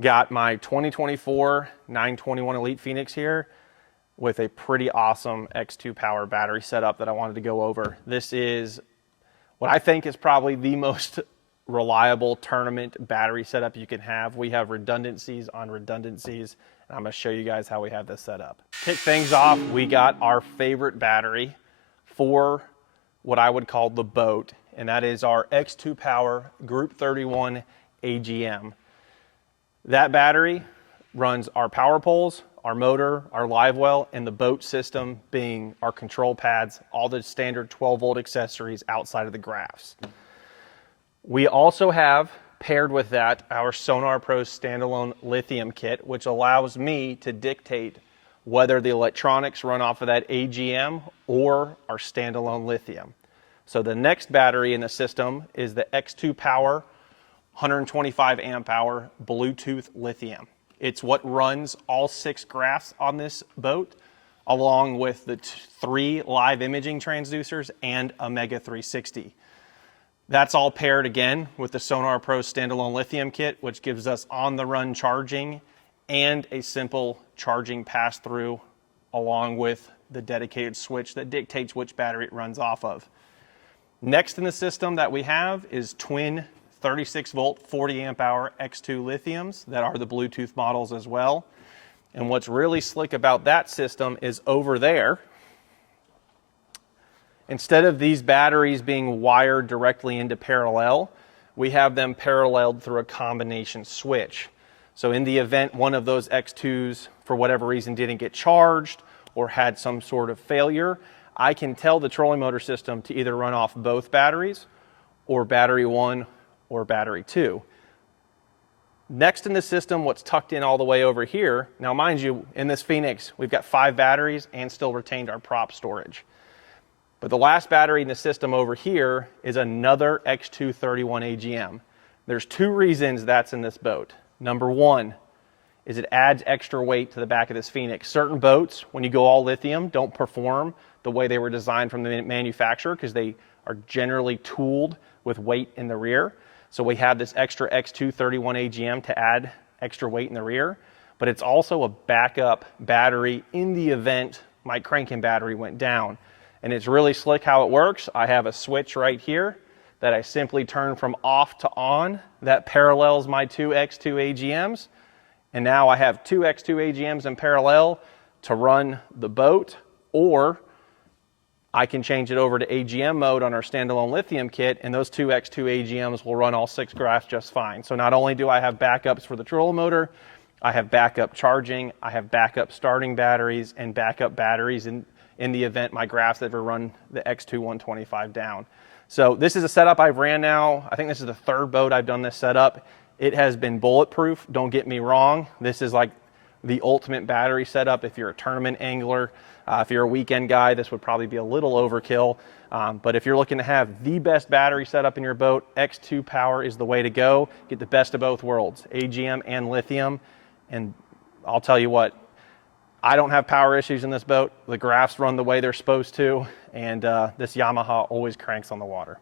Got my 2024 921 Elite Phoenix here with a pretty awesome X2 Power battery setup that I wanted to go over. This is what I think is probably the most reliable tournament battery setup you can have. We have redundancies on redundancies, and I'm going to show you guys how we have this set up. Kick things off, we got our favorite battery for what I would call the boat, and that is our X2 Power Group 31 AGM. That battery runs our power poles, our motor, our live well, and the boat system being our control pads, all the standard 12-volt accessories outside of the graphs. We also have, paired with that, our SonarPros standalone lithium kit, which allows me to dictate whether the electronics run off of that AGM or our standalone lithium. So the next battery in the system is the X2 Power 125 amp hour Bluetooth lithium. It's what runs all 6 graphs on this boat, along with the 3 live imaging transducers and a Mega 360. That's all paired again with the SonarPros standalone lithium kit, which gives us on-the-run charging and a simple charging pass-through, along with the dedicated switch that dictates which battery it runs off of. Next in the system that we have is twin 36 volt 40 amp hour X2 lithiums that are the Bluetooth models as well. And what's really slick about that system is over there, instead of these batteries being wired directly into parallel, we have them paralleled through a combination switch. So in the event one of those X2s for whatever reason didn't get charged or had some sort of failure, I can tell the trolling motor system to either run off both batteries or battery 1 or battery 2. Next in the system, what's tucked in all the way over here, now mind you, in this Phoenix, we've got 5 batteries and still retained our prop storage. But the last battery in the system over here is another X2 31 AGM. There's 2 reasons that's in this boat. Number 1 is it adds extra weight to the back of this Phoenix. Certain boats, when you go all lithium, don't perform the way they were designed from the manufacturer because they are generally tooled with weight in the rear. So we have this extra X2 31 AGM to add extra weight in the rear, but it's also a backup battery in the event my cranking battery went down. And it's really slick how it works. I have a switch right here that I simply turn from off to on. That parallels my 2 X2 AGMs. And now I have 2 X2 AGMs in parallel to run the boat, or I can change it over to AGM mode on our standalone lithium kit, and those 2 X2 AGMs will run all 6 graphs just fine. So not only do I have backups for the trolling motor, I have backup charging, I have backup starting batteries, and backup batteries in the event my graphs ever run the X2 125 down. So this is a setup I've ran now. I think this is the 3rd boat I've done this setup. It has been bulletproof, don't get me wrong. This is like the ultimate battery setup if you're a tournament angler. If you're a weekend guy, this would probably be a little overkill. But if you're looking to have the best battery setup in your boat, X2 Power is the way to go. Get the best of both worlds, AGM and lithium. And I'll tell you what, I don't have power issues in this boat. The graphs run the way they're supposed to, and this Yamaha always cranks on the water.